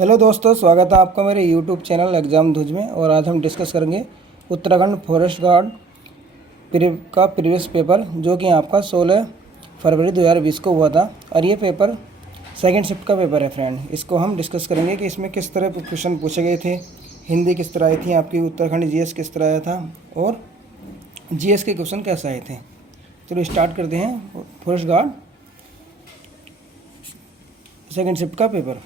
Hello दोस्तों, स्वागत है आपका मेरे यूट्यूब चैनल एग्ज़ाम धुज में। और आज हम डिस्कस करेंगे उत्तराखंड फॉरेस्ट गार्ड का प्रीवियस पेपर, जो कि आपका 16 फरवरी 2020 को हुआ था। और ये पेपर सेकंड शिफ्ट का पेपर है फ्रेंड। इसको हम डिस्कस करेंगे कि इसमें किस तरह क्वेश्चन पूछे गए थे, हिंदी किस तरह आई थी आपकी, उत्तराखंड जीएस किस तरह आया था और जीएस के क्वेश्चन कैसे आए थे। चलो स्टार्ट करते हैं फॉरेस्ट गार्ड सेकंड शिफ्ट का पेपर।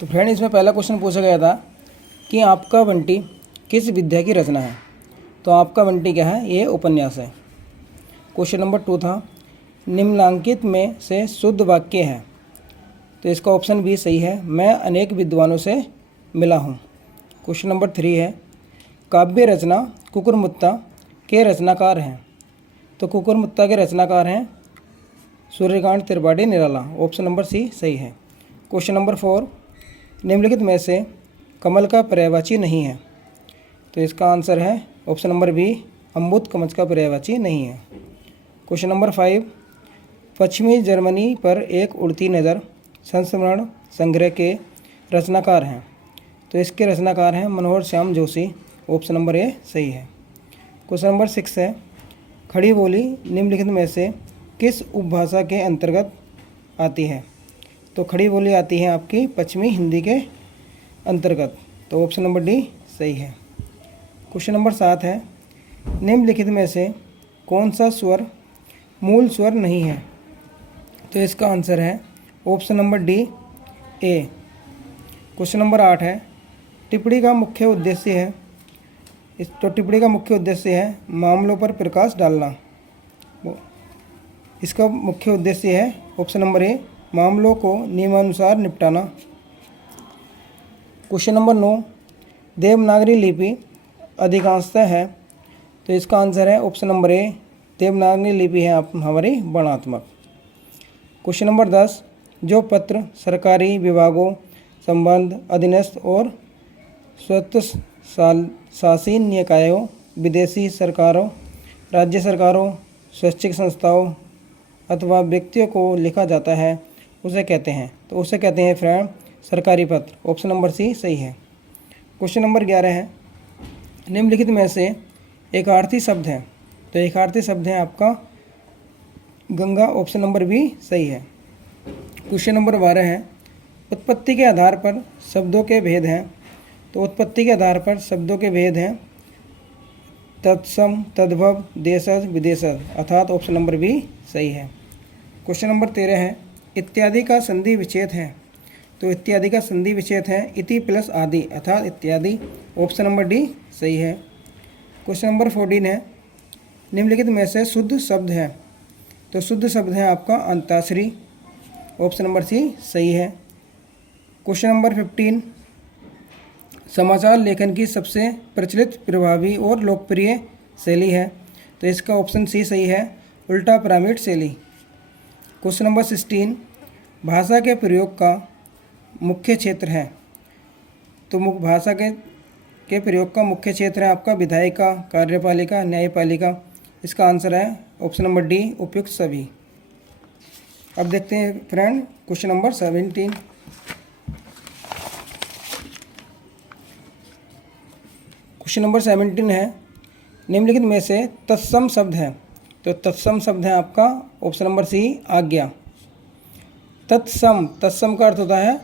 तो फ्रेंड, इसमें पहला क्वेश्चन पूछा गया था कि आपका बंटी किस विद्या की रचना है। तो आपका बंटी क्या है, ये उपन्यास है। क्वेश्चन नंबर 2 था निम्नलिखित में से शुद्ध वाक्य है। तो इसका ऑप्शन बी सही है, मैं अनेक विद्वानों से मिला हूँ। क्वेश्चन नंबर 3 है काव्य रचना कुकुरमुत्ता के रचनाकार हैं। तो कुकुरमुत्ता के रचनाकार हैं Suryakant Tripathi Nirala. Option number C सही है। क्वेश्चन नंबर 4 निम्नलिखित में से कमल का पर्यायवाची नहीं है। तो इसका आंसर है ऑप्शन नंबर बी, अम्बुद कमल का पर्यायवाची नहीं है। क्वेश्चन नंबर 5 पश्चिमी जर्मनी पर एक उड़ती नज़र संस्मरण संग्रह के रचनाकार हैं। तो इसके रचनाकार हैं Manohar Shyam Joshi. Option number A सही है। क्वेश्चन नंबर 6 है खड़ी बोली निम्नलिखित में से किस उपभाषा के अंतर्गत आती है। तो खड़ी बोली आती है आपकी पश्चिमी हिंदी के अंतर्गत। तो ऑप्शन नंबर डी सही है। क्वेश्चन नंबर 7 है निम्नलिखित में से कौन सा स्वर मूल स्वर नहीं है। तो इसका आंसर है option number D A. Question number 8 है टिप्पणी का मुख्य उद्देश्य है। तो टिप्पणी का मुख्य उद्देश्य है मामलों पर प्रकाश डालना। इसका मुख्य उद्देश्य है ऑप्शन नंबर ए, मामलों को नियमानुसार निपटाना। क्वेश्चन नंबर 9 देवनागरी लिपि अधिकांशतः है। तो इसका आंसर है ऑप्शन नंबर ए, देवनागरी लिपि है हमारी वर्णात्मक। क्वेश्चन नंबर 10 जो पत्र सरकारी विभागों संबंध अधीनस्थ और स्वतः शासी निकायों विदेशी सरकारों राज्य सरकारों स्वैच्छिक संस्थाओं अथवा व्यक्तियों को लिखा जाता है उसे कहते हैं। तो उसे कहते हैं फ्रेंड सरकारी पत्र। ऑप्शन नंबर सी सही है। क्वेश्चन नंबर 11 है निम्नलिखित में से एक आर्थी शब्द है। तो एक आर्थी शब्द है आपका गंगा। ऑप्शन नंबर बी सही है। क्वेश्चन नंबर 12 है उत्पत्ति के आधार पर शब्दों के भेद हैं। तो उत्पत्ति के आधार पर शब्दों के भेद हैं तत्सम तद्भव देशज विदेशज, अर्थात ऑप्शन नंबर बी सही है। क्वेश्चन नंबर 13 है इत्यादि का संधि विच्छेद है। तो इत्यादि का संधि विच्छेद है इति प्लस आदि, अर्थात इत्यादि। ऑप्शन नंबर डी सही है। क्वेश्चन नंबर 14 है निम्नलिखित में से शुद्ध शब्द है। तो शुद्ध शब्द है आपका अंताक्षरी। ऑप्शन नंबर सी सही है। क्वेश्चन नंबर 15 समाचार लेखन की सबसे प्रचलित प्रभावी और लोकप्रिय शैली है। तो इसका ऑप्शन सी सही है, उल्टा पिरामिड शैली। क्वेश्चन नंबर 16 भाषा के प्रयोग का मुख्य क्षेत्र है। तो भाषा के प्रयोग का मुख्य क्षेत्र है आपका विधायिका कार्यपालिका न्यायपालिका। इसका आंसर है ऑप्शन नंबर डी उपयुक्त सभी। अब देखते हैं friend question number 17। Question number 17 है निम्नलिखित में से तत्सम शब्द है। तो तत्सम शब्द है आपका ऑप्शन नंबर सी आज्ञा। तत्सम का अर्थ होता है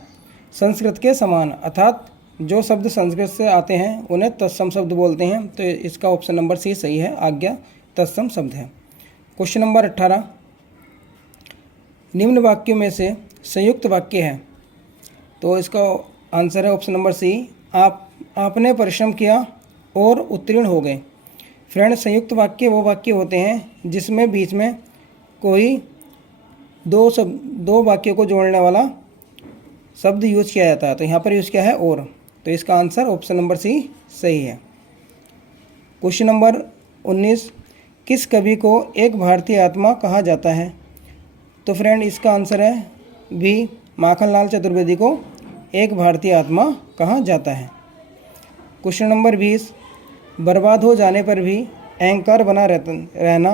संस्कृत के समान, अर्थात जो शब्द संस्कृत से आते हैं उन्हें तत्सम शब्द बोलते हैं। तो इसका ऑप्शन नंबर सी सही है, आज्ञा तत्सम शब्द है। क्वेश्चन नंबर 18 निम्न वाक्यों में से संयुक्त वाक्य है। तो इसका आंसर है ऑप्शन नंबर सी, आपने परिश्रम किया और उत्तीर्ण हो गए। फ्रेंड संयुक्त वाक्य वो वाक्य होते हैं जिसमें बीच में कोई दो वाक्यों को जोड़ने वाला शब्द यूज किया जाता है। तो यहाँ पर यूज किया है और। तो इसका आंसर ऑप्शन नंबर सी सही है। क्वेश्चन नंबर 19 किस कवि को एक भारतीय आत्मा कहा जाता है। तो फ्रेंड इसका आंसर है बी, माखनलाल चतुर्वेदी को एक भारतीय आत्मा कहा जाता है। क्वेश्चन नंबर 20 बर्बाद हो जाने पर भी अहंकार बना रहना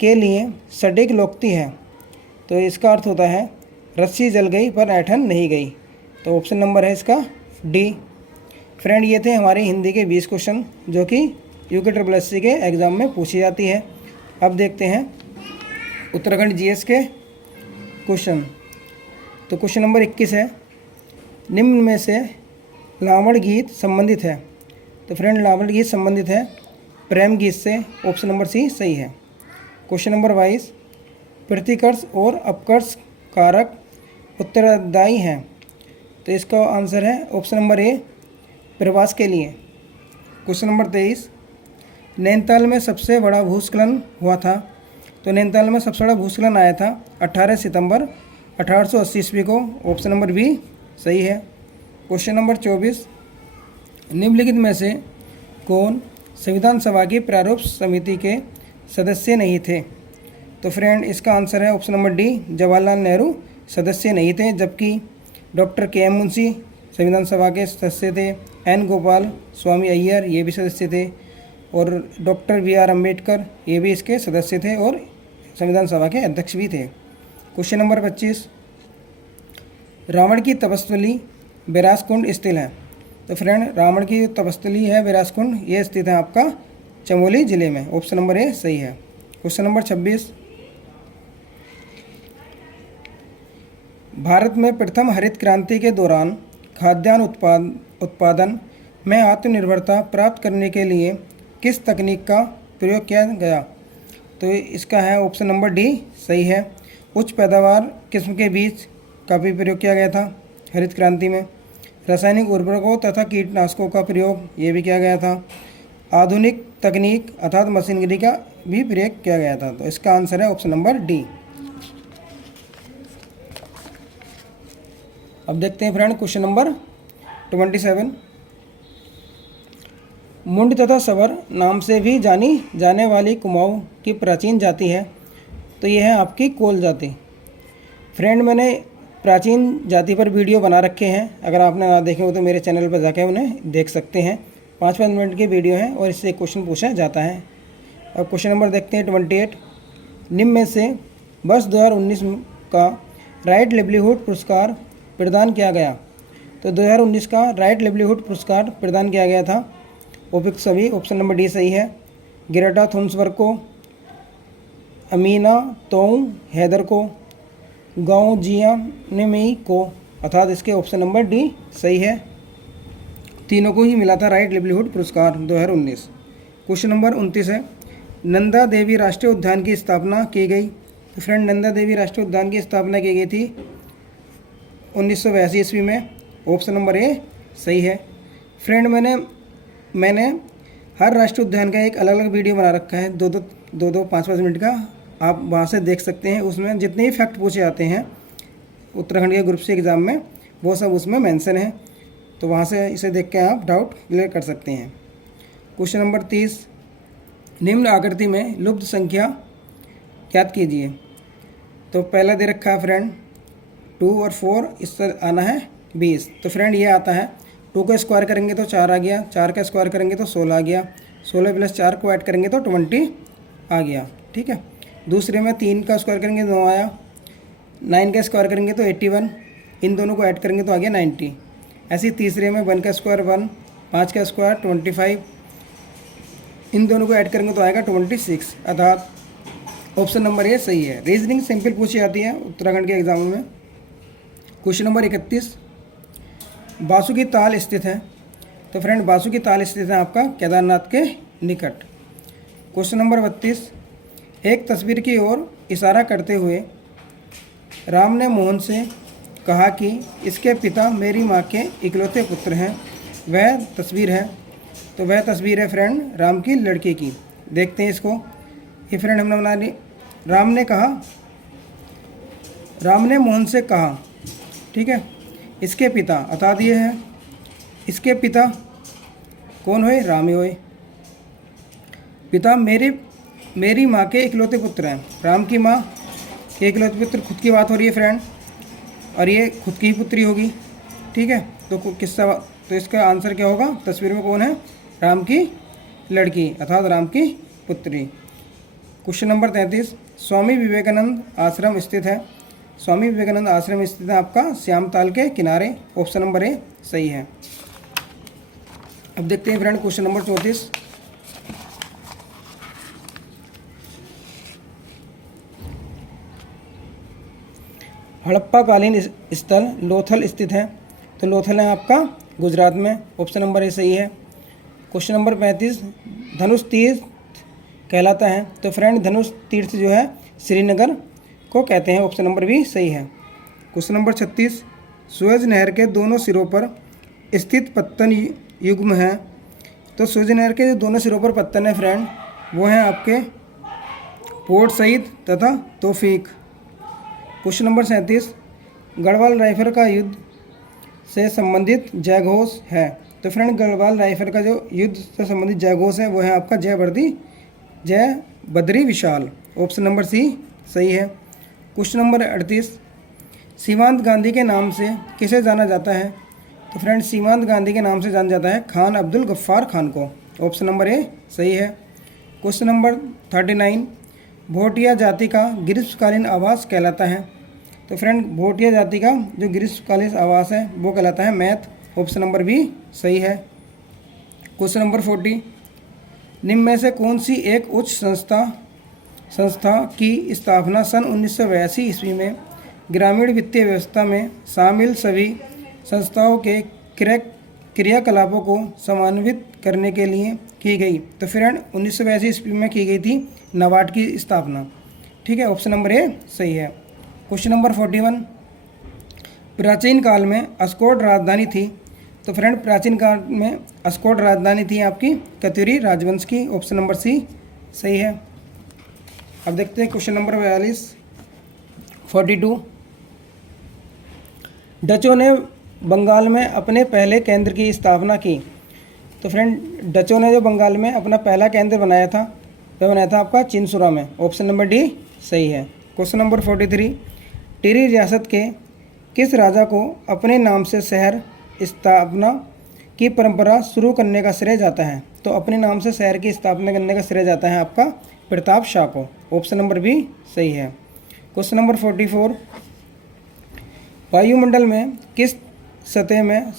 के लिए सटीक लोकोक्ति है। तो इसका अर्थ होता है रस्सी जल गई पर ऐठन नहीं गई। तो ऑप्शन नंबर है इसका डी। फ्रेंड ये थे हमारे हिंदी के 20 क्वेश्चन जो कि UKSSC के एग्ज़ाम में पूछी जाती है। अब देखते हैं उत्तराखंड GS के क्वेश्चन। तो क्वेश्चन नंबर 21 है, निम्न में से लावण गीत संबंधित है। तो फ्रेंड लावण गीत संबंधित है प्रेम गीत से, ऑप्शन नंबर सी सही है। क्वेश्चन नंबर 22, प्रतिकर्ष और अपकर्ष कारक उत्तरदायी हैं। तो इसका आंसर है ऑप्शन नंबर ए प्रवास के लिए। क्वेश्चन नंबर 23, नैनीताल में सबसे बड़ा भूस्खलन हुआ था। तो नैनीताल में सबसे बड़ा भूस्खलन आया था 18 सितंबर 1880 ईस्वी को, ऑप्शन नंबर बी सही है। क्वेश्चन नंबर 24, निम्नलिखित में से कौन संविधान सभा की प्रारूप समिति के सदस्य नहीं थे। तो फ्रेंड इसका आंसर है option number D, Jawaharlal Nehru सदस्य नहीं थे, जबकि डॉक्टर KM मुंशी संविधान सभा के सदस्य थे, N गोपाल स्वामी अय्यर ये भी सदस्य थे, और डॉक्टर BR अम्बेडकर ये भी इसके सदस्य थे और संविधान सभा के अध्यक्ष भी थे। क्वेश्चन नंबर 25, रावण की तपस्थली बैरासकुंड स्थित है। तो फ्रेंड रावण की तपस्थली है बैरासकुंड, ये स्थित है आपका चमोली जिले में, ऑप्शन नंबर ए सही है। क्वेश्चन नंबर 26, भारत में प्रथम हरित क्रांति के दौरान खाद्यान्न उत्पादन में आत्मनिर्भरता प्राप्त करने के लिए किस तकनीक का प्रयोग किया गया। तो इसका है ऑप्शन नंबर डी सही है। उच्च पैदावार किस्म के बीज का भी प्रयोग किया गया था हरित क्रांति में। रासायनिक उर्वरकों तथा कीटनाशकों का प्रयोग ये भी किया गया था। आधुनिक तकनीक अर्थात मशीनरी का भी प्रयोग किया गया था। तो इसका आंसर है ऑप्शन नंबर डी। अब देखते हैं फ्रेंड क्वेश्चन नंबर 27, मुंड तथा सवर नाम से भी जानी जाने वाली कुमाऊं की प्राचीन जाति है। तो यह है आपकी कोल जाति। फ्रेंड मैंने प्राचीन जाति पर वीडियो बना रखे हैं, अगर आपने ना देखे हो तो मेरे चैनल पर जाकर उन्हें देख सकते हैं। 5-5 मिनट के वीडियो हैं और इससे क्वेश्चन पूछा जाता है। अब क्वेश्चन नंबर देखते हैं 28, निम्न में से वर्ष 2019 का राइट लिवलीहुड पुरस्कार प्रदान किया गया। तो 2019 का राइट लिवलीहुड पुरस्कार प्रदान किया गया था उपयुक्त सभी, ऑप्शन नंबर डी सही है। ग्रेटा थुनबर्ग को, अमीना तोंग हैदर को, गांव जियानमेई को, अर्थात इसके ऑप्शन नंबर डी सही है। तीनों को ही मिला था राइट लिवलीहुड पुरस्कार 2019। क्वेश्चन नंबर 29 है, नंदा देवी राष्ट्रीय उद्यान की स्थापना की गई। तो फ्रेंड नंदा देवी राष्ट्रीय उद्यान की स्थापना की गई थी 1982 ईस्वी में, ऑप्शन नंबर ए सही है। फ्रेंड मैंने हर राष्ट्रीय उद्यान का एक अलग अलग वीडियो बना रखा है, दो 5-5 मिनट का, आप वहाँ से देख सकते हैं। उसमें जितने भी फैक्ट पूछे जाते हैं उत्तराखंड के ग्रुप सी एग्ज़ाम में वो सब उसमें मेंशन है, तो वहाँ से इसे देख के आप डाउट क्लियर कर सकते हैं। क्वेश्चन नंबर 30, निम्न आकृति में लुप्त संख्या ज्ञात कीजिए। तो पहला दे रखा है फ्रेंड 2 और 4, इससे आना है 20। तो फ्रेंड ये आता है 2 का स्क्वायर करेंगे तो 4 आ गया, 4 का स्क्वायर करेंगे तो 16 आ गया, 16 + 4 को ऐड करेंगे तो 20 आ गया, ठीक है। दूसरे में 3 का स्क्वायर करेंगे 9 आया, 9 का स्क्वायर करेंगे तो 81, इन दोनों को ऐड करेंगे तो आ गया 90। ऐसे ही तीसरे में 1 का स्क्वायर 1, 5 का स्क्वायर 25, इन दोनों को ऐड करेंगे तो आएगा 26, अर्थात ऑप्शन नंबर ए सही है। रीजनिंग सिंपल पूछी जाती है उत्तराखंड के एग्जामों में। क्वेश्चन नंबर 31, बासुकी ताल स्थित है। तो फ्रेंड बासुकी ताल स्थित है आपका केदारनाथ के निकट। क्वेश्चन नंबर 32, एक तस्वीर की ओर इशारा करते हुए राम ने मोहन से कहा कि इसके पिता मेरी माँ के इकलौते पुत्र हैं, वह तस्वीर है। तो वह तस्वीर है फ्रेंड राम की लड़की की। देखते हैं इसको। ये फ्रेंड हमने बना ली। राम ने मोहन से कहा, ठीक है, इसके पिता अर्थात ये है, इसके पिता कौन हुए? राम ही हुए। पिता मेरी माँ के इकलौते पुत्र हैं। राम की माँ के इकलौते पुत्र, खुद की बात हो रही है फ्रेंड, और ये खुद की ही पुत्री होगी, ठीक है। तो इसका आंसर क्या होगा? तस्वीर में कौन है? राम की लड़की अर्थात राम की पुत्री। क्वेश्चन नंबर 33, स्वामी विवेकानंद आश्रम स्थित है। स्वामी विवेकानंद आश्रम स्थित है आपका श्यामताल के किनारे। ऑप्शन नंबर ए सही है। अब देखते हैं फ्रेंड क्वेश्चन नंबर 34। हड़प्पाकालीन स्थल लोथल स्थित है। तो लोथल है आपका गुजरात में। ऑप्शन नंबर ए सही है। क्वेश्चन नंबर 35, धनुष तीर्थ कहलाता है। तो फ्रेंड धनुष तीर्थ जो है श्रीनगर को कहते हैं। ऑप्शन नंबर बी सही है। क्वेश्चन नंबर 36, सुएज नहर के दोनों सिरों पर स्थित पत्तन युग्म है। तो सुएज नहर के जो दोनों सिरों पर पत्तन है फ्रेंड, वो हैं आपके पोर्ट सईद तथा तौफीक। क्वेश्चन नंबर 37, गढ़वाल राइफल का युद्ध से संबंधित जयघोष है। तो फ्रेंड गढ़वाल राइफल का जो युद्ध से संबंधित जयघोष है वो है आपका जय Badri Vishal. Option number C सही है। क्वेश्चन नंबर 38, सीमांत गांधी के नाम से किसे जाना जाता है। तो फ्रेंड सीमांत गांधी के नाम से जाना जाता है खान अब्दुल गफ्फार खान को। ऑप्शन नंबर ए सही है। क्वेश्चन नंबर 39, भोटिया जाति का ग्रीष्मकालीन आवास कहलाता है। तो फ्रेंड भोटिया जाति का जो ग्रीष्मकालीन आवास है वो कहलाता है मैथ। ऑप्शन नंबर बी सही है। क्वेश्चन नंबर 40, निम्न में से कौन सी एक उच्च संस्था की स्थापना सन 1982 ईस्वी में ग्रामीण वित्तीय व्यवस्था में शामिल सभी संस्थाओं के क्रियाकलापों को समन्वित करने के लिए की गई। तो फ्रेंड 1982 ईस्वी में की गई थी नाबार्ड की स्थापना। ठीक है, ऑप्शन नंबर ए सही है। क्वेश्चन नंबर 41, प्राचीन काल में अस्कोट राजधानी थी। तो फ्रेंड प्राचीन काल में अस्कोट राजधानी थी आपकी कत्यूरी राजवंश की। ऑप्शन नंबर सी सही है। अब देखते हैं क्वेश्चन नंबर 42, डचों ने बंगाल में अपने पहले केंद्र की स्थापना की। तो फ्रेंड डचों ने जो बंगाल में अपना पहला केंद्र बनाया था वह बनाया था आपका चिनसुरा में। ऑप्शन नंबर डी सही है। क्वेश्चन नंबर 43, टिरी रियासत के किस राजा को अपने नाम से शहर स्थापना की परंपरा शुरू करने का श्रेय जाता है। तो अपने नाम से शहर की स्थापना करने का श्रेय जाता है आपका प्रताप शाह को। ऑप्शन नंबर बी सही है। क्वेश्चन नंबर 44, वायुमंडल में किस सतह में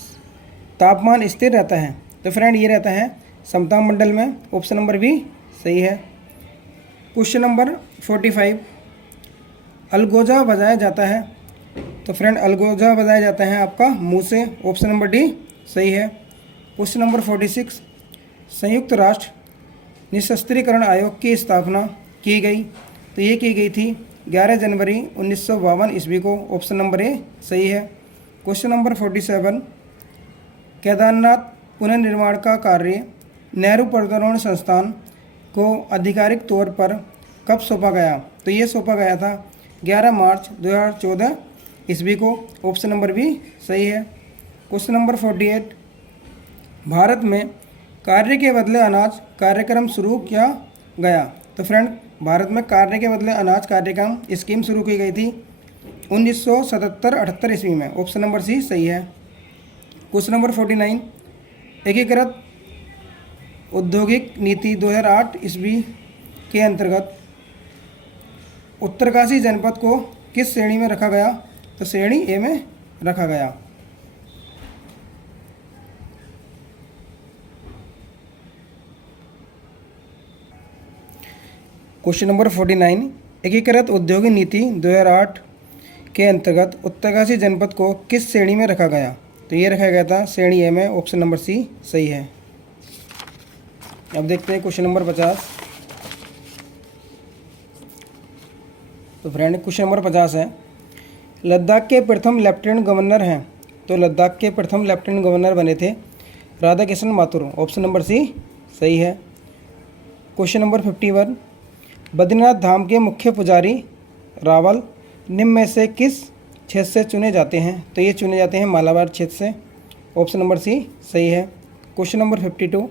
तापमान स्थिर रहता है। तो फ्रेंड ये रहता है समताप मंडल में। ऑप्शन नंबर बी सही है। क्वेश्चन नंबर 45, अलगोजा बजाया जाता है। तो फ्रेंड अलगोजा बजाया जाता है आपका मुंह से। ऑप्शन नंबर डी सही है। क्वेश्चन नंबर 46, संयुक्त राष्ट्र निशस्त्रीकरण आयोग की स्थापना की गई। तो ये की गई थी 11 जनवरी 1952 ईस्वी को। ऑप्शन नंबर ए सही है। क्वेश्चन नंबर 47, केदारनाथ पुनर्निर्माण का कार्य नेहरू पर्यावरण संस्थान को आधिकारिक तौर पर कब सौंपा गया। तो ये सौंपा गया था 11 मार्च 2014 ईस्वी को। ऑप्शन नंबर बी सही है। क्वेश्चन नंबर 48, भारत में कार्य के बदले अनाज कार्यक्रम शुरू किया गया। तो फ्रेंड भारत में कार्य के बदले अनाज कार्यक्रम स्कीम शुरू की गई थी 1977-78 ईस्वी में। ऑप्शन नंबर सी सही है। क्वेश्चन नंबर 49, एकीकृत औद्योगिक नीति 2008 ईस्वी के अंतर्गत उत्तरकाशी जनपद को किस श्रेणी में रखा गया। तो श्रेणी ए में रखा गया। क्वेश्चन नंबर 49, एकीकृत औद्योगिक नीति 2008 के अंतर्गत उत्तरकाशी जनपद को किस श्रेणी में रखा गया। तो ये रखा गया था श्रेणी ए में। ऑप्शन नंबर सी सही है। अब देखते हैं क्वेश्चन नंबर 50। तो फ्रेंड क्वेश्चन नंबर 50 है, लद्दाख के प्रथम लेफ्टिनेंट गवर्नर हैं। तो लद्दाख के प्रथम लेफ्टिनेंट गवर्नर बने थे Radha Kishan Mathur. Option number C सही है। क्वेश्चन नंबर 51, बद्रीनाथ धाम के मुख्य पुजारी रावल निम्न में से किस क्षेत्र से चुने जाते हैं। तो ये चुने जाते हैं मालाबार क्षेत्र से। ऑप्शन नंबर सी सही है। क्वेश्चन नंबर 52,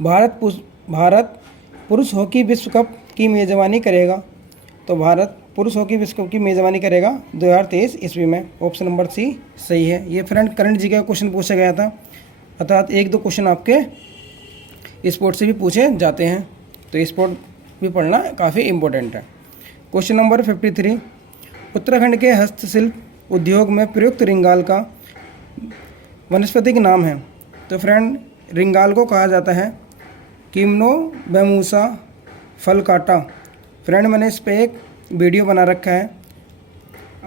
भारत पुरुष हॉकी विश्व कप की मेज़बानी करेगा। तो भारत पुरुष हॉकी विश्व कप की मेज़बानी करेगा 2023 ईस्वी में। ऑप्शन नंबर सी सही है। ये फ्रेंड करंट जी का क्वेश्चन पूछा गया था, अर्थात 1-2 क्वेश्चन आपके स्पोर्ट से भी पूछे जाते हैं। तो स्पोर्ट भी पढ़ना काफ़ी इम्पोर्टेंट है। क्वेश्चन नंबर 53, उत्तराखंड के हस्तशिल्प उद्योग में प्रयुक्त रिंगाल का वनस्पतिक नाम है। तो फ्रेंड, रिंगाल को कहा जाता है किम्नोबैम्बूसा फलकाटा। फ्रेंड, मैंने इस पर एक वीडियो बना रखा है,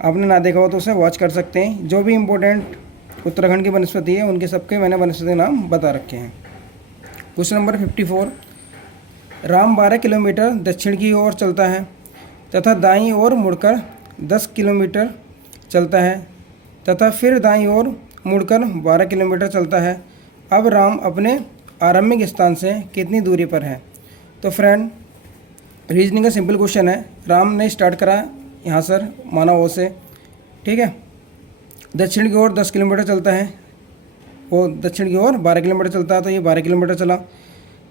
आपने ना देखा हो तो उसे वॉच कर सकते हैं। जो भी इम्पोर्टेंट उत्तराखंड की वनस्पति है उनके सबके मैंने वनस्पति नाम बता रखे हैं। क्वेश्चन नंबर 54, राम 12 किलोमीटर दक्षिण की ओर चलता है तथा दाईं ओर मुड़कर 10 किलोमीटर चलता है तथा फिर दाईं ओर मुड़कर 12 किलोमीटर चलता है। अब राम अपने आरंभिक स्थान से कितनी दूरी पर है? तो फ्रेंड, रीजनिंग का सिंपल क्वेश्चन है। राम ने स्टार्ट करा यहाँ सर माना ओ से, ठीक है, दक्षिण की ओर 10 किलोमीटर चलता है, वो दक्षिण की ओर 12 किलोमीटर चलता है, तो ये 12 किलोमीटर चला।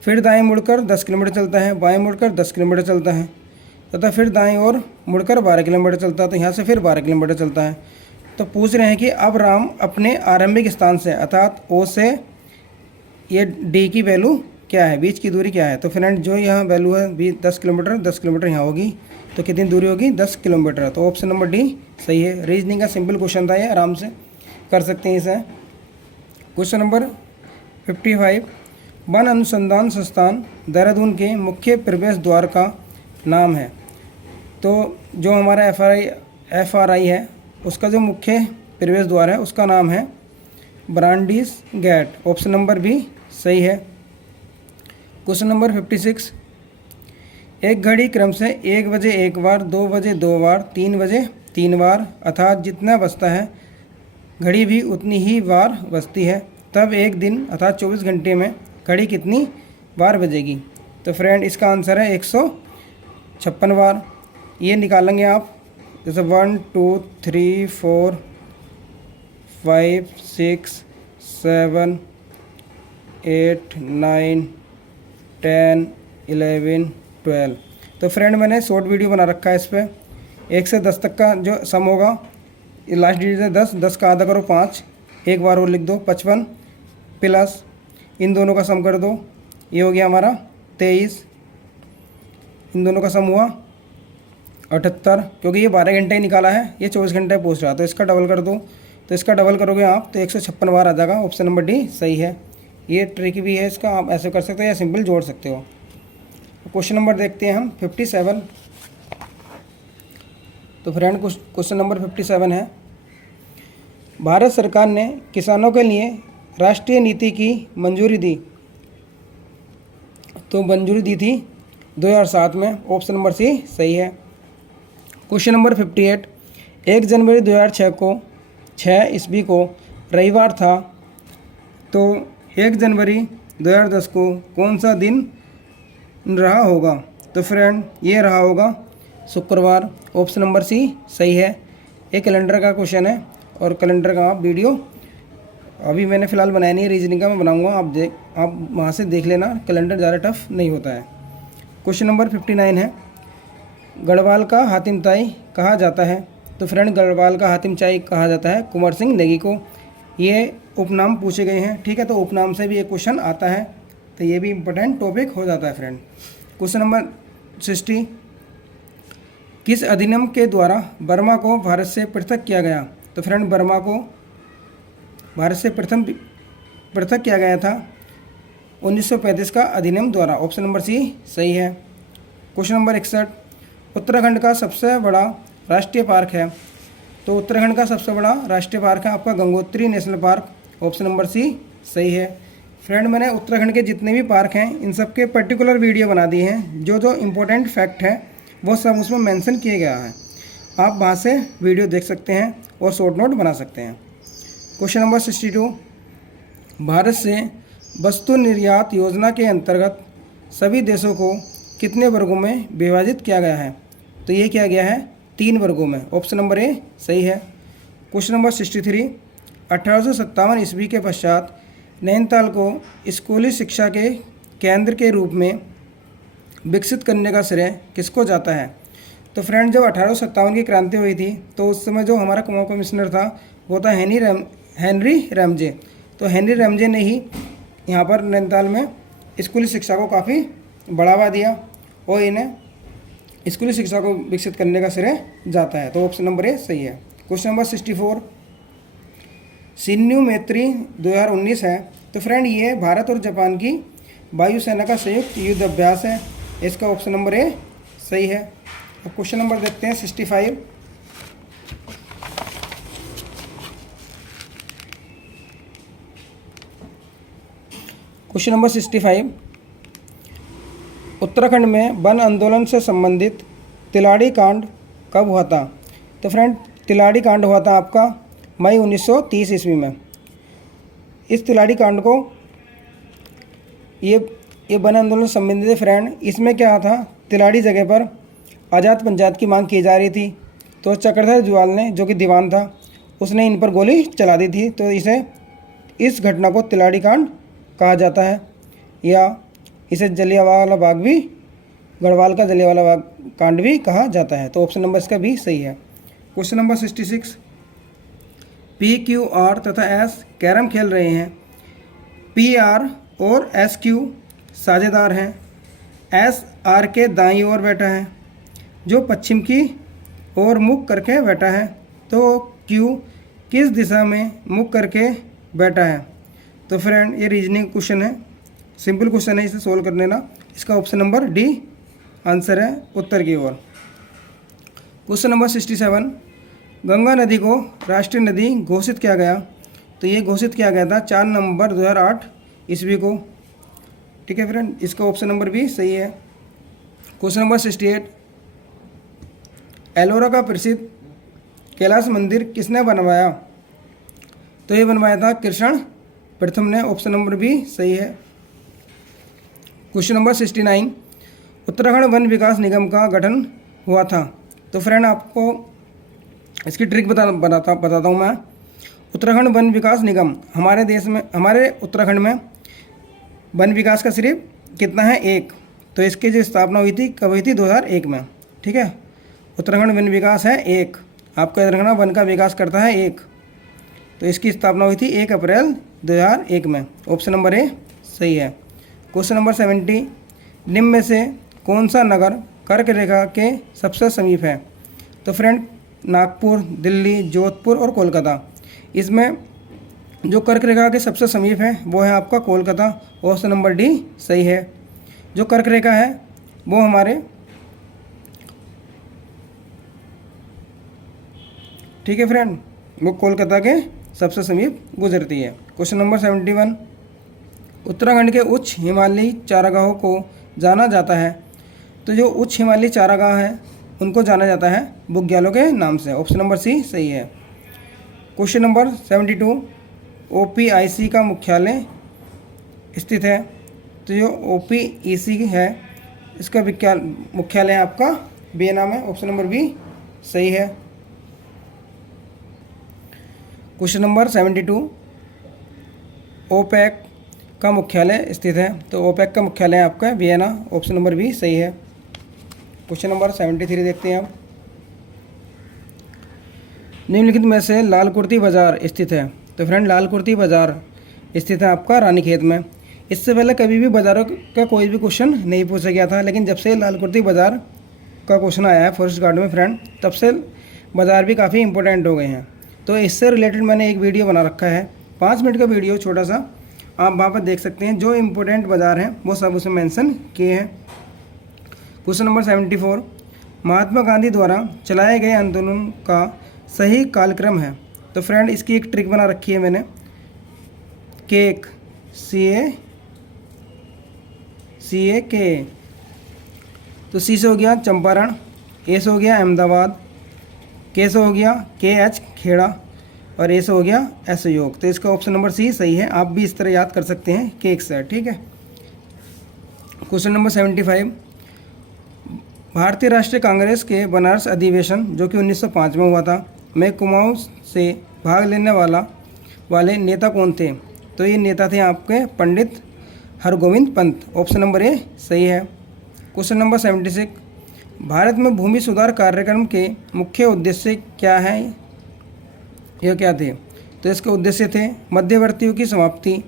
फिर दाएं मुड़कर 10 किलोमीटर चलता है, बाएं मुड़कर 10 किलोमीटर चलता है तथा फिर दाएं ओर मुड़कर 12 किलोमीटर चलता है, तो यहाँ से फिर 12 किलोमीटर चलता है। तो पूछ रहे हैं कि अब राम अपने आरंभिक स्थान से अर्थात ओ से ये डी की वैल्यू क्या है, बीच की दूरी क्या है? तो फ्रेंड, जो यहाँ वैल्यू है 10 किलोमीटर यहाँ होगी, तो कितनी दूरी होगी? 10 किलोमीटर। तो ऑप्शन नंबर डी सही है। रीजनिंग का सिंपल क्वेश्चन था ये, आराम से कर सकते हैं इसे। क्वेश्चन नंबर 55, वन अनुसंधान संस्थान देहरादून के मुख्य प्रवेश द्वार का नाम है। तो जो हमारा FRI है उसका जो मुख्य प्रवेश द्वार है उसका नाम है ब्रांडीज गेट। ऑप्शन नंबर बी सही है। क्वेश्चन नंबर 56, एक घड़ी क्रम से 1 बजे एक बार, 2 बजे 2 बार, 3 बजे 3 बार अर्थात जितना बजता है घड़ी भी उतनी ही बार बजती है, तब एक दिन अर्थात 24 घंटे में घड़ी कितनी बार बजेगी? तो फ्रेंड, इसका आंसर है 156 बार। ये निकालेंगे आप, जैसे 1 2 3 4 5 6 7 8 9 10 11 12। तो फ्रेंड, मैंने शॉर्ट वीडियो बना रखा है इस पर। 1 से 10 तक का जो सम होगा, ये लास्ट डिजिट है 10, 10 का आधा करो 5, एक बार और लिख दो 55 प्लस इन दोनों का सम कर दो, ये हो गया हमारा 23। इन दोनों का सम हुआ 78, क्योंकि ये 12 घंटे ही निकाला है, ये 24 घंटे पूछ रहा, तो इसका डबल कर दो। तो इसका डबल करोगे आप तो 156 बार आ जाएगा। ऑप्शन नंबर डी सही है। ये ट्रिक भी है इसका, आप ऐसे कर सकते हो या सिंपल जोड़ सकते हो। क्वेश्चन नंबर देखते हैं हम 57। तो फ्रेंड, क्वेश्चन नंबर 57 है, भारत सरकार ने किसानों के लिए राष्ट्रीय नीति की मंजूरी दी। तो मंजूरी दी थी 2007 में। ऑप्शन नंबर सी सही है। क्वेश्चन नंबर 58, 1 जनवरी 2006 ईस्वी को रविवार था, तो 1 जनवरी 2010 को कौन सा दिन रहा होगा? तो फ्रेंड, ये रहा होगा शुक्रवार। ऑप्शन नंबर सी सही है। ये कैलेंडर का क्वेश्चन है और कैलेंडर का आप वीडियो अभी मैंने फ़िलहाल बनाया नहीं है, रीजनिंग का मैं बनाऊंगा, आप वहाँ से देख लेना, कैलेंडर ज़्यादा टफ नहीं होता है। क्वेश्चन नंबर 59 है, गढ़वाल का हातिम ताई कहा जाता है। तो फ्रेंड, गढ़वाल का हातिम ताई कहा जाता है कुंवर सिंह नेगी को। ये उपनाम पूछे गए हैं, ठीक है, तो उपनाम से भी एक क्वेश्चन आता है, तो ये भी इम्पोर्टेंट टॉपिक हो जाता है फ्रेंड। क्वेश्चन नंबर 60, किस अधिनियम के द्वारा बर्मा को भारत से पृथक किया गया? तो फ्रेंड, बर्मा को भारत से पृथक किया गया था 1935 का अधिनियम द्वारा। ऑप्शन नंबर सी सही है। क्वेश्चन नंबर 61, उत्तराखंड का सबसे बड़ा राष्ट्रीय पार्क है। तो उत्तराखंड का सबसे बड़ा राष्ट्रीय पार्क है आपका Gangotri national park. Option number C सही है। फ्रेंड, मैंने उत्तराखंड के जितने भी पार्क हैं इन सब के पर्टिकुलर वीडियो बना दिए हैं, जो जो इम्पोर्टेंट फैक्ट है वो सब उसमें मेंशन किए गया है, आप वहाँ से वीडियो देख सकते हैं और शॉर्ट नोट बना सकते हैं। क्वेश्चन नंबर 62, भारत से वस्तु निर्यात योजना के अंतर्गत सभी देशों को कितने वर्गों में विभाजित किया गया है? तो ये किया गया है 3 वर्गों में। ऑप्शन नंबर ए सही है। क्वेश्चन नंबर 63, 1857 ईस्वी के पश्चात नैनीताल को स्कूली शिक्षा के केंद्र के रूप में विकसित करने का श्रेय किसको जाता है? तो फ्रेंड, जब 1857 की क्रांति हुई थी तो उस समय जो हमारा कुमाऊं कमिश्नर था वो था हेनरी रैमजे। तो हेनरी रैमजे ने ही यहाँ पर नैनीताल में स्कूली शिक्षा को काफ़ी बढ़ावा दिया और इन्हें स्कूली शिक्षा को विकसित करने का श्रेय जाता है। तो ऑप्शन नंबर ए सही है। क्वेश्चन नंबर 64 शिन्यू मैत्री 2019 है। तो फ्रेंड ये भारत और जापान की वायुसेना का संयुक्त युद्ध अभ्यास है। इसका ऑप्शन नंबर ए सही है। अब क्वेश्चन नंबर देखते हैं 65। क्वेश्चन नंबर 65 उत्तराखंड में वन आंदोलन से संबंधित तिलाड़ी कांड कब हुआ था? तो फ्रेंड तिलाड़ी कांड हुआ था आपका मई 1930 ईस्वी में। इस तिलाड़ी कांड को ये वन आंदोलन से संबंधित है फ्रेंड। इसमें क्या था, तिलाड़ी जगह पर आज़ाद पंचायत की मांग की जा रही थी। तो चक्रधर जुआल ने, जो कि दीवान था, उसने इन पर गोली चला दी थी। तो इस घटना को तिलाड़ी कांड कहा जाता है, या इसे जलियांवाला बाग भी, गढ़वाल का जलियांवाला बाग कांड भी कहा जाता है। तो ऑप्शन नंबर इसका भी सही है। Question number 66 P Q R तथा एस कैरम खेल रहे हैं। पी आर और एस क्यू साझेदार हैं। एस आर के दाईं ओर बैठा है, जो पश्चिम की ओर मुख करके बैठा है। तो क्यू किस दिशा में मुख करके बैठा है? तो फ्रेंड ये रीजनिंग क्वेश्चन है, सिंपल क्वेश्चन है, इसे सोल्व कर लेना। इसका ऑप्शन नंबर डी आंसर है, उत्तर की ओर। क्वेश्चन नंबर 67 गंगा नदी को राष्ट्रीय नदी घोषित किया गया। तो ये घोषित किया गया था 4 नवंबर 2008 ईस्वी को। ठीक है फ्रेंड, इसका ऑप्शन नंबर भी सही है। क्वेश्चन नंबर 68 एलोरा का प्रसिद्ध कैलाश मंदिर किसने बनवाया? तो ये बनवाया था कृष्ण प्रथम ने। ऑप्शन नंबर भी सही है। क्वेश्चन नंबर 69 उत्तराखंड वन विकास निगम का गठन हुआ था। तो फ्रेंड आपको इसकी ट्रिक बताता हूँ मैं। उत्तराखंड वन विकास निगम हमारे देश में, हमारे उत्तराखंड में वन विकास का सिर्फ कितना है? 1। तो इसकी जो स्थापना हुई थी कब हुई थी? 2001 में। ठीक है, उत्तराखंड वन विकास है 1। आपका याद रखना, वन का विकास करता है 1। तो इसकी स्थापना हुई थी 1 अप्रैल 2001 में। ऑप्शन नंबर ए सही है। क्वेश्चन नंबर 70 निम्न में से कौन सा नगर कर्क रेखा के सबसे समीप है? तो फ्रेंड नागपुर, दिल्ली, जोधपुर और कोलकाता। इसमें जो कर्क रेखा के सबसे समीप है वो है आपका कोलकाता। ऑप्शन नंबर डी सही है। जो कर्क रेखा है वो हमारे, ठीक है फ्रेंड, वो कोलकाता के सबसे समीप गुजरती है। क्वेश्चन नंबर 71 उत्तराखंड के उच्च हिमालयी चारागाहों को जाना जाता है। तो जो उच्च हिमालयी चारागाह है उनको जाना जाता है बुग्यालों के नाम से। ऑप्शन नंबर सी सही है। क्वेश्चन नंबर 72 OPIC का मुख्यालय स्थित है। तो जो OPEC है इसका मुख्यालय आपका वियना में। ऑप्शन नंबर बी सही है। क्वेश्चन नंबर 72 OPEC का मुख्यालय स्थित है। तो OPEC का मुख्यालय आपका वियना। ऑप्शन नंबर बी सही है। क्वेश्चन नंबर 73 देखते हैं आप। निम्नलिखित में से लाल कुर्ती बाजार स्थित है। तो फ्रेंड लाल कुर्ती बाजार स्थित है आपका रानीखेत में। इससे पहले कभी भी बाज़ारों का कोई भी क्वेश्चन नहीं पूछा गया था, लेकिन जब से लाल कुर्ती बाज़ार का क्वेश्चन आया है फॉरेस्ट गार्ड में फ्रेंड, तब से बाज़ार भी काफ़ी इंपॉर्टेंट हो गए हैं। तो इससे रिलेटेड मैंने एक वीडियो बना रखा है, 5 मिनट का वीडियो छोटा सा, आप वहाँ पर देख सकते हैं। जो इम्पोर्टेंट बाज़ार हैं वो सब उसमें मेंशन किए हैं। क्वेश्चन नंबर 74 महात्मा गांधी द्वारा चलाए गए आंदोलन का सही कालक्रम है। तो फ्रेंड इसकी एक ट्रिक बना रखी है मैंने, केक CA के। तो सी से हो गया चंपारण, ए से हो गया अहमदाबाद, के से हो गया KH खेड़ा, और ए से हो गया असहयोग। तो इसका ऑप्शन नंबर सी सही है। आप भी इस तरह याद कर सकते हैं केक से। ठीक है। क्वेश्चन नंबर 75 भारतीय राष्ट्रीय कांग्रेस के बनारस अधिवेशन जो कि 1905 में हुआ था में कुमाऊं से भाग लेने वाले नेता कौन थे? तो ये नेता थे आपके Pandit Hargovind Pant. Option number A सही है। क्वेश्चन नंबर 76 भारत में भूमि सुधार कार्यक्रम के मुख्य उद्देश्य क्या है? यह क्या थे? तो इसके उद्देश्य थे मध्यवर्तियों की समाप्ति,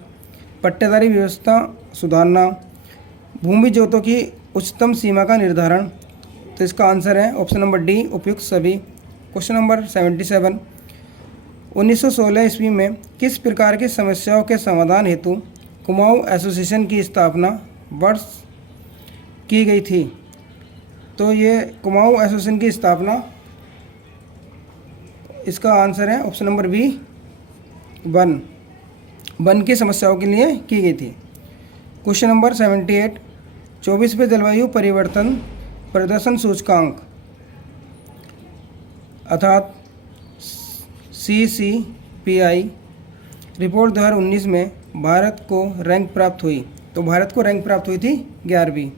पट्टेदारी व्यवस्था सुधारना, भूमि जोतों की उच्चतम सीमा का निर्धारण। तो इसका आंसर है ऑप्शन नंबर डी, उपयुक्त सभी। क्वेश्चन नंबर 77, 1916 ईस्वी में किस प्रकार की समस्याओं के समाधान हेतु कुमाऊं एसोसिएशन की स्थापना वर्ष की गई थी? तो ये कुमाऊं एसोसिएशन की स्थापना, इसका आंसर है ऑप्शन नंबर बी, वन की समस्याओं के लिए की गई थी। क्वेश्चन नंबर 78, 24वें जलवायु परिवर्तन प्रदर्शन सूचकांक अर्थात CCPI रिपोर्ट 2019 में भारत को रैंक प्राप्त हुई। तो भारत को रैंक प्राप्त हुई थी 11वीं।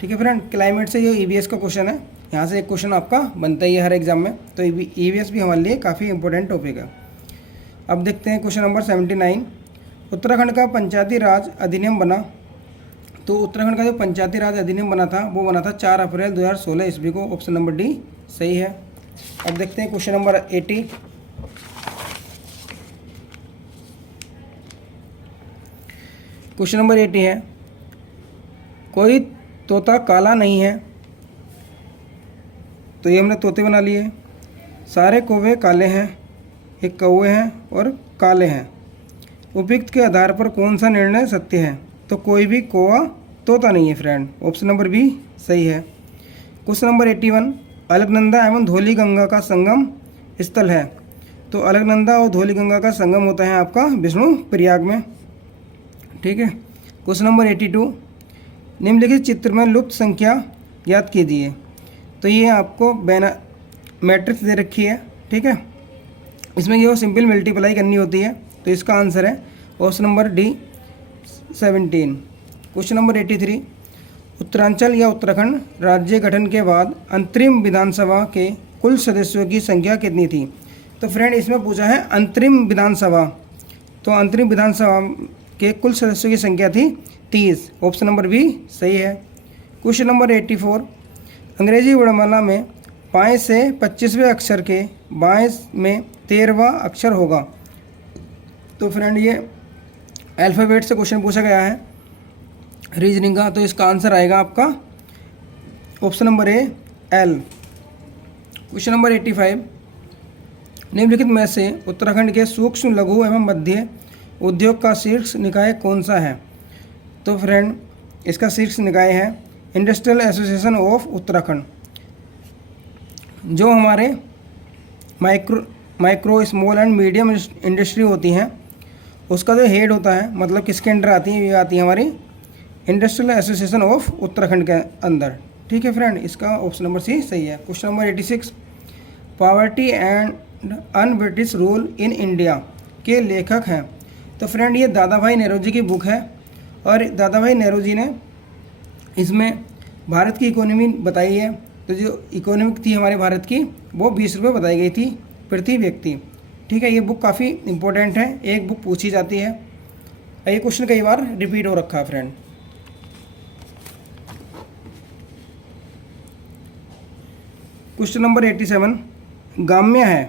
ठीक है फ्रेंड, क्लाइमेट से ये EVS का क्वेश्चन है, यहाँ से एक क्वेश्चन आपका बनता ही है हर एग्जाम में। तो EVS भी हमारे लिए काफ़ी इंपॉर्टेंट टॉपिक है। अब देखते हैं क्वेश्चन नंबर 79, उत्तराखंड का पंचायती राज अधिनियम बना। तो उत्तराखंड का जो पंचायती राज अधिनियम बना था वो बना था 4 अप्रैल 2016 ईस्वी को। ऑप्शन नंबर डी सही है। अब देखते हैं क्वेश्चन नंबर 80, क्वेश्चन नंबर 80 है, कोई तोता काला नहीं है। तो ये हमने तोते बना लिए। सारे कौवे काले हैं, एक कौवे हैं और काले हैं। उपयुक्त के आधार पर कौन सा निर्णय सत्य है? तो कोई भी कौवा तोता नहीं है फ्रेंड। ऑप्शन नंबर बी सही है। क्वेश्चन नंबर 81, अलकनंदा एवं धौलीगंगा का संगम स्थल है। तो अलकनंदा और धौलीगंगा का संगम होता है आपका विष्णु प्रयाग में। ठीक है। क्वेश्चन नंबर 82, निम्नलिखित चित्र में लुप्त संख्या याद कीजिए। तो ये आपको मैट्रिक्स दे रखी है। ठीक है, इसमें ये सिंपल मल्टीप्लाई करनी होती है। तो इसका आंसर है option number D 17। Question number 83, Uttaranchal या उत्तराखंड राज्य गठन के बाद अंतरिम विधानसभा के कुल सदस्यों की संख्या कितनी थी? तो फ्रेंड इसमें पूछा है अंतरिम विधानसभा। तो अंतरिम विधानसभा के कुल सदस्यों की संख्या थी 30। ऑप्शन नंबर बी सही है। क्वेश्चन नंबर 84, अंग्रेजी वर्णमाला में बाएं से 25वें अक्षर के बाएं में 13वां अक्षर होगा। तो फ्रेंड ये अल्फ़ाबेट से क्वेश्चन पूछा गया है रीजनिंग का। तो इसका आंसर आएगा आपका option number A L. Question number 85, निम्नलिखित में से उत्तराखंड के सूक्ष्म लघु एवं मध्य उद्योग का शीर्ष निकाय कौन सा है? तो फ्रेंड इसका शीर्ष निकाय है इंडस्ट्रियल एसोसिएशन ऑफ उत्तराखंड। जो हमारे micro small and medium industry होती हैं उसका जो हेड होता है, मतलब किसके अंडर आती है? ये आती है हमारी इंडस्ट्रियल एसोसिएशन ऑफ उत्तराखंड के अंदर। ठीक है फ्रेंड, इसका ऑप्शन नंबर सी सही है। Question number 86, poverty and un British rule in India के लेखक हैं। तो फ्रेंड ये दादा भाई नेहरू की बुक है और दादा भाई नेहरू जी ने इसमें भारत की इकोनॉमी बताई है। तो जो इकोनॉमिक थी हमारे भारत की वो 20 रुपये बताई गई थी प्रति व्यक्ति। ठीक है, ये बुक काफ़ी इंपॉर्टेंट है, एक बुक पूछी जाती है। ये क्वेश्चन कई बार रिपीट हो रखा है फ्रेंड। क्वेश्चन नंबर 87, ग्राम्य है।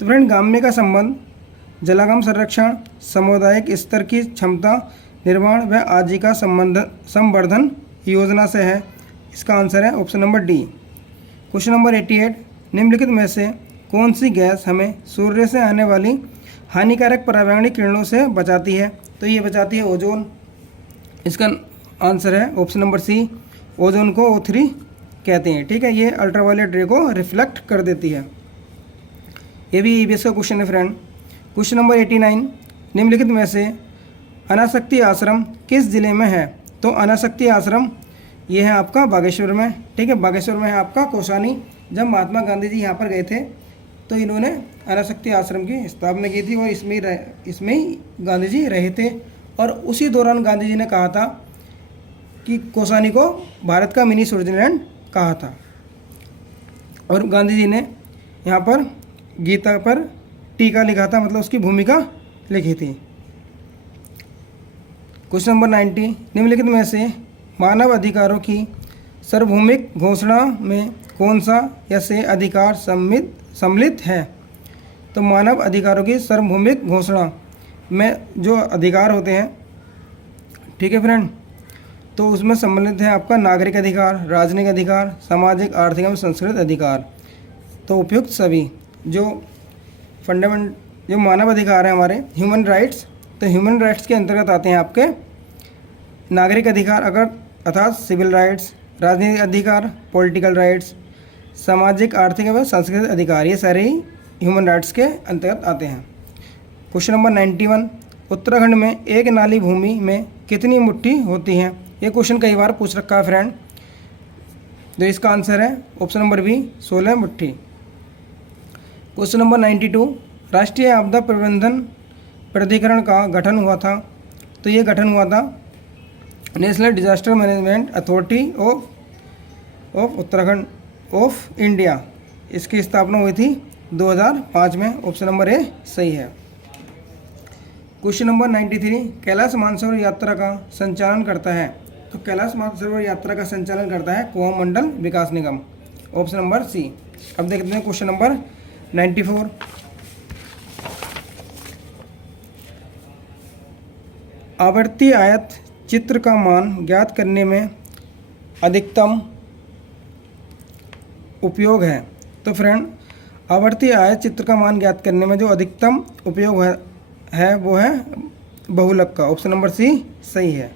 तो फ्रेंड ग्राम्य का संबंध जलागम संरक्षण, सामुदायिक स्तर की क्षमता निर्माण व आजीविका संवर्धन योजना से है। इसका आंसर है option number D. Question number 88, निम्नलिखित में से कौन सी गैस हमें सूर्य से आने वाली हानिकारक पर्यावरणीय किरणों से बचाती है? तो ये बचाती है ओजोन। इसका आंसर है ऑप्शन नंबर सी, ओजोन को O3 कहते हैं। ठीक है, ये अल्ट्रावायलेट रे को रिफ्लेक्ट कर देती है। ये भी EVS का क्वेश्चन है फ्रेंड। क्वेश्चन नंबर 89, निम्नलिखित में से अनासक्ति आश्रम किस जिले में है? तो अनासक्ति आश्रम ये है आपका बागेश्वर में। ठीक है, बागेश्वर में है आपका कौसानी। जब महात्मा गांधी जी यहाँ पर गए थे तो इन्होंने अनासक्ति आश्रम की स्थापना की थी और इसमें ही गांधी जी रहे थे। और उसी दौरान गांधी जी ने कहा था कि कौसानी को भारत का मिनी स्विट्जरलैंड कहा था। और गांधी जी ने यहाँ पर गीता पर टीका लिखा था, मतलब उसकी भूमिका लिखी थी। क्वेश्चन नंबर 90, निम्नलिखित में से मानव अधिकारों की सार्वभौमिक घोषणा में कौन सा या से अधिकार सम्मिलित है? तो मानव अधिकारों की सार्वभौमिक घोषणा में जो अधिकार होते हैं, ठीक है फ्रेंड, तो उसमें सम्मिलित है आपका नागरिक अधिकार, राजनीतिक अधिकार, सामाजिक, आर्थिक एवं सांस्कृतिक अधिकार। तो उपयुक्त सभी जो मानव अधिकार है हमारे ह्यूमन राइट्स, तो ह्यूमन राइट्स के अंतर्गत आते हैं आपके नागरिक अधिकार अर्थात सिविल राइट्स, राजनीतिक अधिकार पॉलिटिकल राइट्स, सामाजिक, आर्थिक एवं सांस्कृतिक अधिकार, ये सारे ही ह्यूमन राइट्स के अंतर्गत आते हैं। क्वेश्चन नंबर 91, उत्तराखंड में एक नाली भूमि में कितनी मुट्ठी होती है? ये क्वेश्चन कई बार पूछ रखा है फ्रेंड। तो इसका आंसर है ऑप्शन नंबर बी 16 मुट्ठी। क्वेश्चन नंबर 92, राष्ट्रीय आपदा प्रबंधन प्राधिकरण का गठन हुआ था। तो ये गठन हुआ था national disaster management authority of Uttarakhand of India. इसकी स्थापना हुई थी 2005 में। ऑप्शन नंबर ए सही है। क्वेश्चन नंबर 93, कैलाश मानसरोवर यात्रा का संचालन करता है। तो कैलाश मानसरोवर यात्रा का संचालन करता है कुआं मंडल विकास निगम। ऑप्शन नंबर सी। अब देखते हैं क्वेश्चन नंबर 94, आवर्ती आयत चित्र का मान ज्ञात करने में अधिकतम उपयोग है। तो फ्रेंड, आवर्ती आयत चित्र का मान ज्ञात करने में जो अधिकतम उपयोग है वो है बहुलक का। ऑप्शन नंबर सी सही है।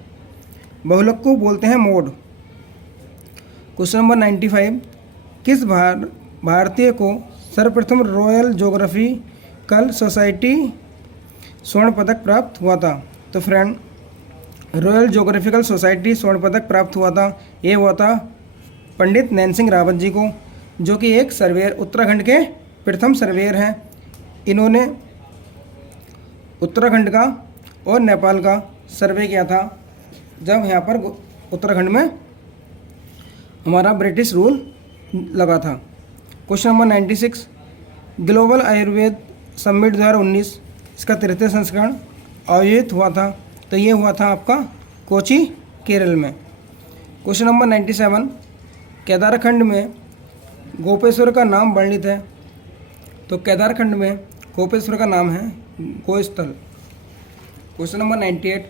बहुलक को बोलते हैं मोड। क्वेश्चन नंबर 95, किस भारतीय को सर्वप्रथम रॉयल ज्योग्राफिकल सोसाइटी स्वर्ण पदक प्राप्त हुआ था? तो फ्रेंड, रॉयल ज्योग्राफिकल सोसाइटी स्वर्ण पदक प्राप्त हुआ था, ये हुआ था पंडित नैन सिंह रावत जी को, जो कि एक सर्वेयर, उत्तराखंड के प्रथम सर्वेयर हैं। इन्होंने उत्तराखंड का और नेपाल का सर्वे किया था जब यहाँ पर उत्तराखंड में हमारा ब्रिटिश रूल लगा था। Question number 96, global Ayurveda summit 2019 इसका 33वां संस्करण आयोजित हुआ था। तो ये हुआ था आपका कोची, केरल में। क्वेश्चन नंबर 97, केदारखंड में गोपेश्वर का नाम वर्णित है। तो केदारखंड में गोपेश्वर का नाम है गोस्थल। क्वेश्चन नंबर 98,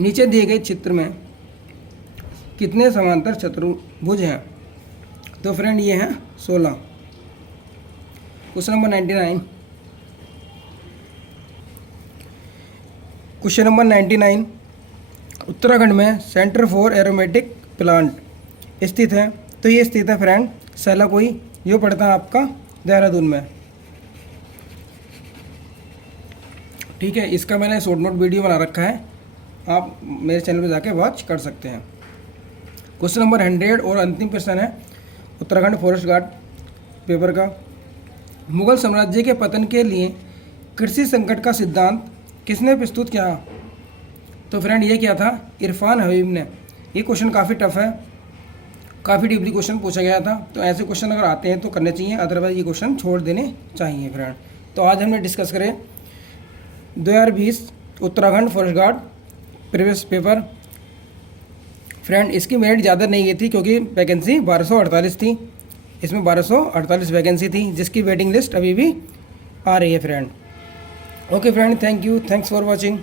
नीचे दिए गए चित्र में कितने समांतर चतुर्भुज हैं? तो फ्रेंड ये हैं 16। Question number 99, question number 99, Uttarakhand में सेंटर फॉर एरोमेटिक प्लांट स्थित है। तो ये स्थित है फ्रेंड सैलाकुई, जो पड़ता है आपका देहरादून में। ठीक है, इसका मैंने शॉर्ट नोट वीडियो बना रखा है, आप मेरे चैनल पर जाके वॉच कर सकते हैं। क्वेश्चन नंबर 100 और अंतिम प्रश्न है उत्तराखंड फॉरेस्ट गार्ड पेपर का। मुगल साम्राज्य के पतन के लिए कृषि संकट का सिद्धांत किसने प्रस्तुत किया? तो फ्रेंड, ये क्या था? इरफान हबीब ने। ये क्वेश्चन काफ़ी टफ है, काफ़ी डीपली क्वेश्चन पूछा गया था। तो ऐसे क्वेश्चन अगर आते हैं तो करने चाहिए, अदरवाइज ये क्वेश्चन छोड़ देने चाहिए फ्रेंड। तो आज हमने डिस्कस करें 2020 Uttarakhand forest guard previous paper. Friend, इसकी मेरिट ज़्यादा नहीं गई थी क्योंकि वैकेंसी 1248 थी। इसमें 1248 वैकेंसी थी, जिसकी वेटिंग लिस्ट अभी भी आ रही है friend. Okay friend, thank you, thanks for watching.